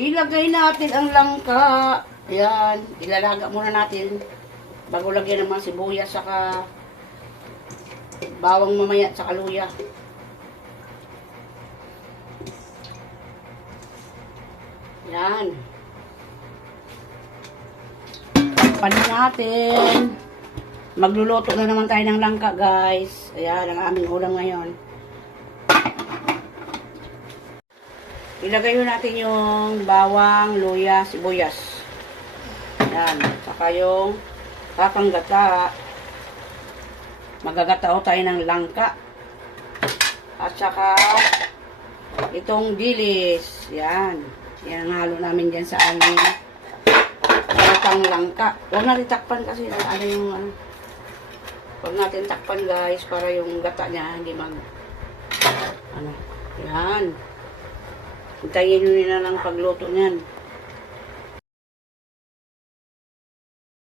Ilagay natin ang langka. Ayan, ilalaga muna natin bago lagyan ng mga sibuyas saka bawang mamaya saka luya. Yan. Panin natin. Magluluto na naman tayo ng langka, guys. Ayan, ang aming ulam ngayon. Ilagay nyo natin yung bawang, luya, sibuyas. Yan. Saka yung kakanggata. Magagatao tayo ng langka. At saka itong dilis. Yan. Yan ang halo namin dyan sa aming gatang langka. Huwag natin takpan kasi ano yung ano. Huwag natin takpan guys para yung gata niya hindi mag ano. Yan. Hintayin nyo na ng pagluto niyan.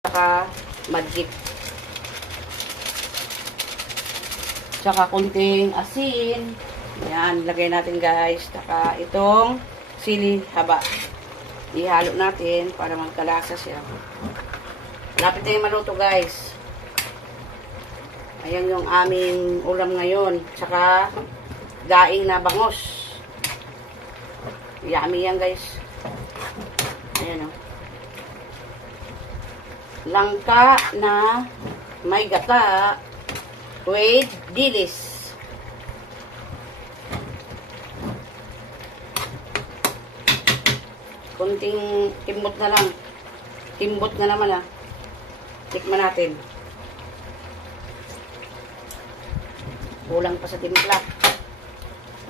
Saka magic. Saka kunting asin. Yan, lagay natin guys. Saka itong sili haba. Ihalo natin para magkalasa siya. Lapit na yung maluto guys. Ayan yung aming ulam ngayon. Saka daing na bangos. Yummy yan guys. Ayan o. Langka na may gata with dilis. Kunting timbot na lang. Timbot na naman ah. Tikman natin. Kulang pa sa timpla.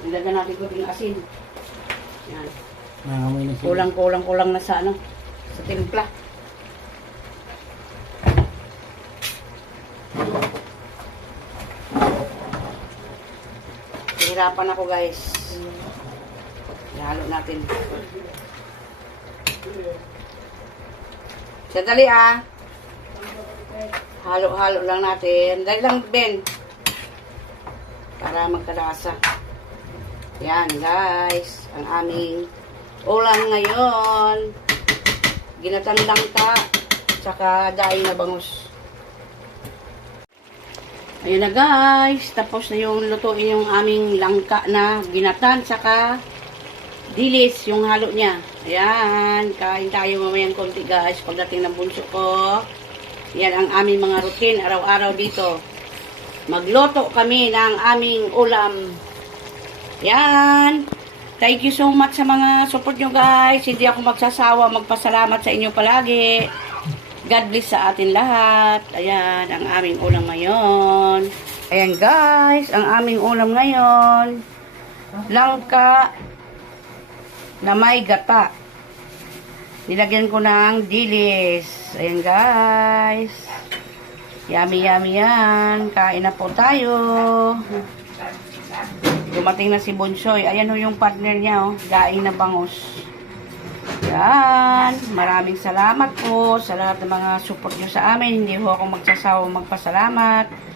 Ilagyan natin kunting asin. Yan. Nangamoy na siya. Kulang, kulang, kulang na sa ano, sa timpla. Hirapan ako guys. Ihalo natin. Sandali ah. Halo-halo lang natin. Dali lang Ben. Para magkalasa. Yan guys. Ang aming ulam ngayon. Ginatang langka. Tsaka daing na bangus. Ayun na guys. Tapos na yung lutuin yung aming langka na ginatan. Tsaka dilis yung halo niya. Ayan. Kain tayo mamayang konti guys. Pagdating ng bunso ko. Yan ang aming mga routine araw-araw dito. Magloto kami ng aming ulam. Yan. Thank you so much sa mga support nyo guys. Hindi ako magsasawa magpasalamat sa inyo palagi. God bless sa atin lahat. Ayan, ang aming ulam ngayon. Ayan guys, ang aming ulam ngayon. Langka na may gata. Nilagyan ko ng dilis. Ayan guys. Yummy, yummy yan. Kain na po tayo. Dumating na si Bonsoy. Ayan ho yung partner niya, oh. Daing na bangus. Yan. Maraming salamat po sa lahat ng mga support nyo sa amin. Hindi ho ako magsasawa magpasalamat.